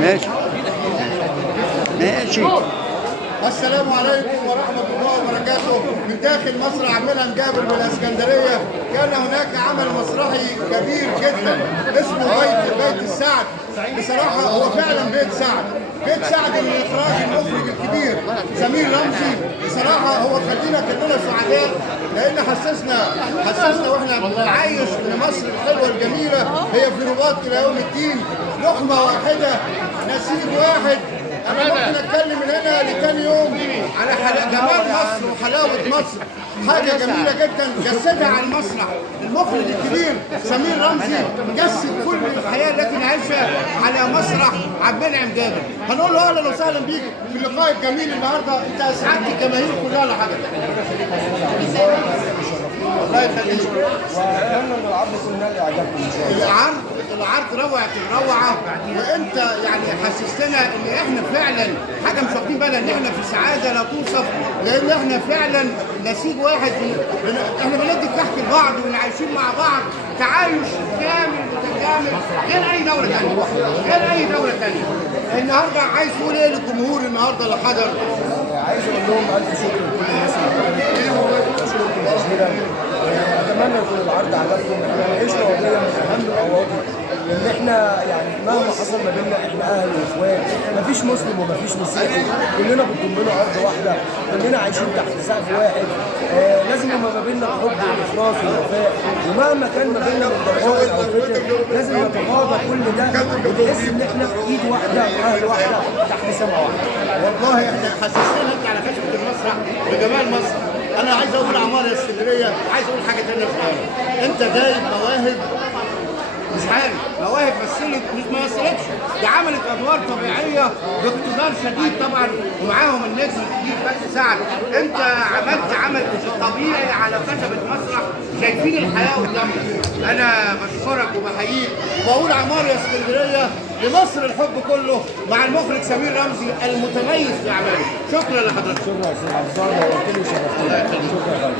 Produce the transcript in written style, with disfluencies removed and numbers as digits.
ماشي ماشي. السلام عليكم ورحمة الله وبركاته. من داخل مسرح عبد المنعم جابر بالاسكندرية، كان هناك عمل مسرحي كبير جدا اسمه بيت السعد. بصراحة هو فعلا بيت سعد، بيت سعد من إخراج المخرج الكبير سمير رمزي. بصراحة هو خلينا كلنا سعداء، لأن حسسنا واحنا بنعيش ان مصر الحلوة الجميلة هي في رباط إلى يوم الدين، لقمة واحدة نسيج واحد. أنا ممكن أتكلم من هنا لتاني يوم على جمال مصر وحلاوة مصر، حاجة جميلة جدا جسدها على المسرح المخرج الكبير سمير رمزي، جسد كل الحياة التي نعيشها على مسرح عبد المنعم جابر. هنقول له أهلا وسهلا بيك في اللقاء الجميل النهارده، أنت أسعدت الجماهير كلها لحضرتك. الله يخليك. واتمنى ان العرض يكون نال اعجابكم ان شاء الله. العرض روعة الروعة، وانت يعني حسستنا ان احنا فعلا حاجة مش واخدين بالنا ان احنا في سعادة لا توصف، لان احنا فعلا نسيج واحد، احنا بندي تحت البعض وعايشين مع بعض تعايش كامل متكامل غير اي دولة ثانية، غير اي دولة ثانية. النهارده عايز تقول ايه للجمهور النهارده اللي حضر؟ عايز اقول لهم الف شكر لكل الناس اللي حضرت، بشكركم جزيلا. اتمنى يكون العرض عجبكم. احنا عشنا قضيه من اهم القواضي، ان احنا يعني مهما حصل ما بيننا احنا اهل واخوات، مفيش مسلم ومفيش مسيحي، كلنا بتضمنا ارض واحده، كلنا عايشين تحت سقف واحد. لازم يبقى ما بيننا حب واخلاص ووفاء، ومهما كان ما بيننا من ضغائن او فتن لازم نتغاضى كل ده ونحس ان احنا ايد واحده واهل واحده تحت سما واحده. والله احنا حسستنا انت على خشبة المسرح بجمال مصر. انا عايز اقول عمار يا اسكندريه، عايز اقول حاجه ثانيه صغيره، انت جايب مواهب مش عارف، مواهب مثلت مش ما مثلتش، دي عملت ادوار طبيعيه باقتدار شديد طبعا، ومعاهم النجم الكبير فتحي سعد. انت عملت عمل طبيعي على خشبه مسرح، شايفين الحياه قدامنا. انا بشكرك وبحييك وبقول عمار يا اسكندريه لمصر الحب كله مع المخرج سمير رمزي المتميز في اعماله. شكرا لحضرتك. شكرا يا استاذ عبد الصالح، وقلت لي شرفتني. شكرا.